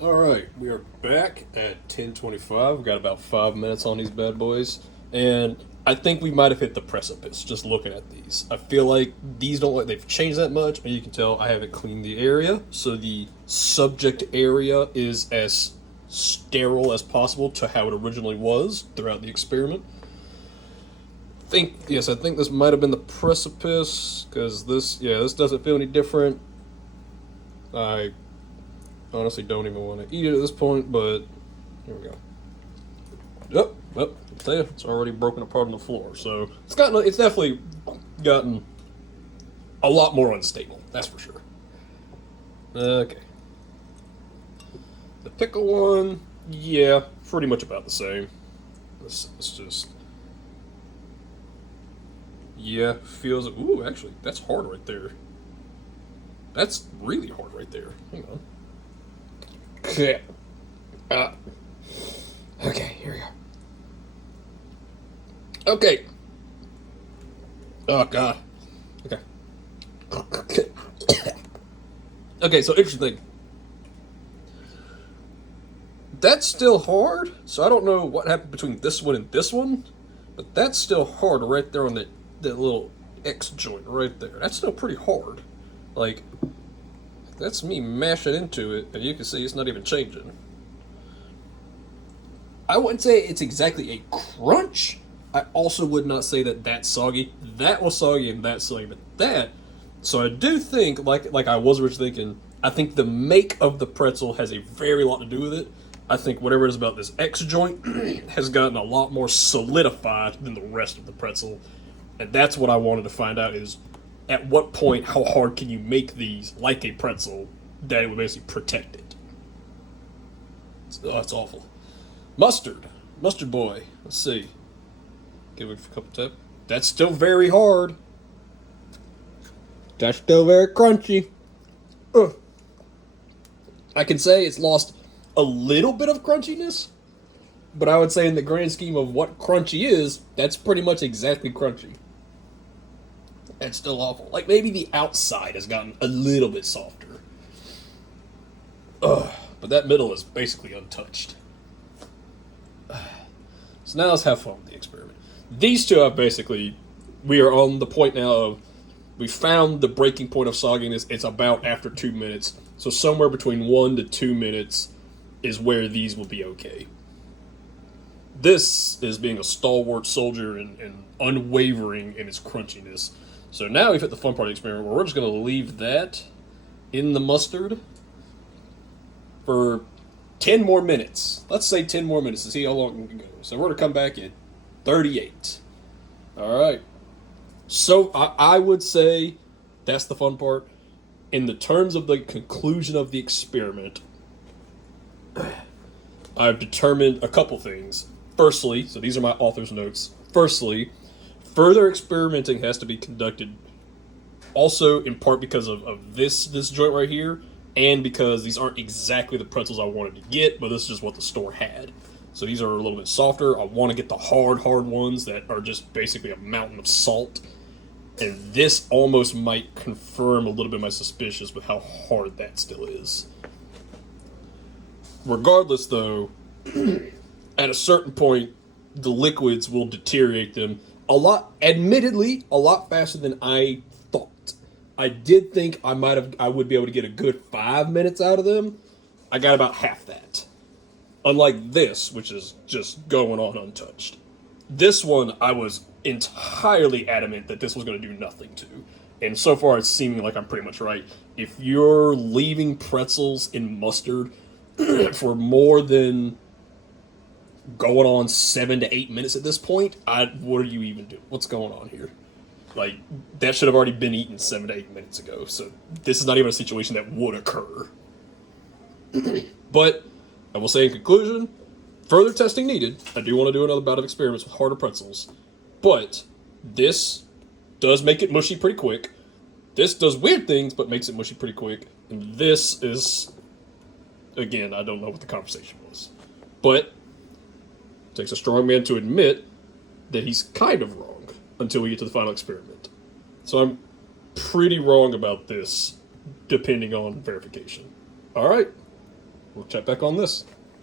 All right, we are back at 10:25. We've got about 5 minutes on these bad boys, and I think we might have hit the precipice just looking at these. I feel like these don't like they've changed that much, and you can tell I haven't cleaned the area, so the subject area is as sterile as possible to how it originally was throughout the experiment. I think this might have been the precipice because this doesn't feel any different. I honestly don't even want to eat it at this point, but here we go. Yep. It's already broken apart on the floor. So it's definitely gotten a lot more unstable. That's for sure. Okay. The pickle one, yeah, pretty much about the same. It's just, yeah, feels. Ooh, actually, that's hard right there. That's really hard right there. Hang on. Okay. Uh, okay, here we go. Okay. Oh god. Okay. Okay, so interesting. That's still hard. So I don't know what happened between this one and this one, but that's still hard right there on that little X joint right there. That's still pretty hard. Like that's me mashing into it, and you can see it's not even changing. I wouldn't say it's exactly a crunch. I also would not say that that's soggy. That was soggy and that's soggy, but that. So I do think, like I was originally thinking, I think the make of the pretzel has a very lot to do with it. I think whatever it is about this X joint has gotten a lot more solidified than the rest of the pretzel, and that's what I wanted to find out is at what point, how hard can you make these like a pretzel that it would basically protect it. It's awful. Mustard. Mustard boy. Let's see. Give it a couple taps. That's still very hard. That's still very crunchy. Ugh. I can say it's lost a little bit of crunchiness, but I would say in the grand scheme of what crunchy is, that's pretty much exactly crunchy. That's still awful. Like maybe the outside has gotten a little bit softer. Ugh. But that middle is basically untouched. So now let's have fun with the experiment. These two have basically, we are on the point now of, we found the breaking point of sogginess. It's about after 2 minutes. So somewhere between 1 to 2 minutes is where these will be okay. This is being a stalwart soldier and unwavering in its crunchiness. So now we've hit the fun part of the experiment where we're just going to leave that in the mustard for 10 more minutes. Let's say 10 more minutes to see how long we can go. So we're going to come back at 38. All right. So I would say that's the fun part. In the terms of the conclusion of the experiment, I've determined a couple things. Firstly, so these are my author's notes. Firstly, further experimenting has to be conducted also in part because of this joint right here, and because these aren't exactly the pretzels I wanted to get, but this is just what the store had. So these are a little bit softer. I want to get the hard ones that are just basically a mountain of salt. And this almost might confirm a little bit my suspicions with how hard that still is. Regardless, though, at a certain point, the liquids will deteriorate them admittedly, a lot faster than I thought. I did think I would be able to get a good 5 minutes out of them. I got about half that. Unlike this, which is just going on untouched. This one, I was entirely adamant that this was going to do nothing to. And so far, it's seeming like I'm pretty much right. If you're leaving pretzels in mustard for more than going on 7 to 8 minutes at this point, what are you even doing? What's going on here? Like, that should have already been eaten 7 to 8 minutes ago. So this is not even a situation that would occur. But I will say in conclusion, further testing needed. I do want to do another bout of experiments with harder pretzels. But this does make it mushy pretty quick. This does weird things, but makes it mushy pretty quick. And this is, again, I don't know what the conversation was. But it takes a strong man to admit that he's kind of wrong until we get to the final experiment. So I'm pretty wrong about this, depending on verification. All right, we'll check back on this.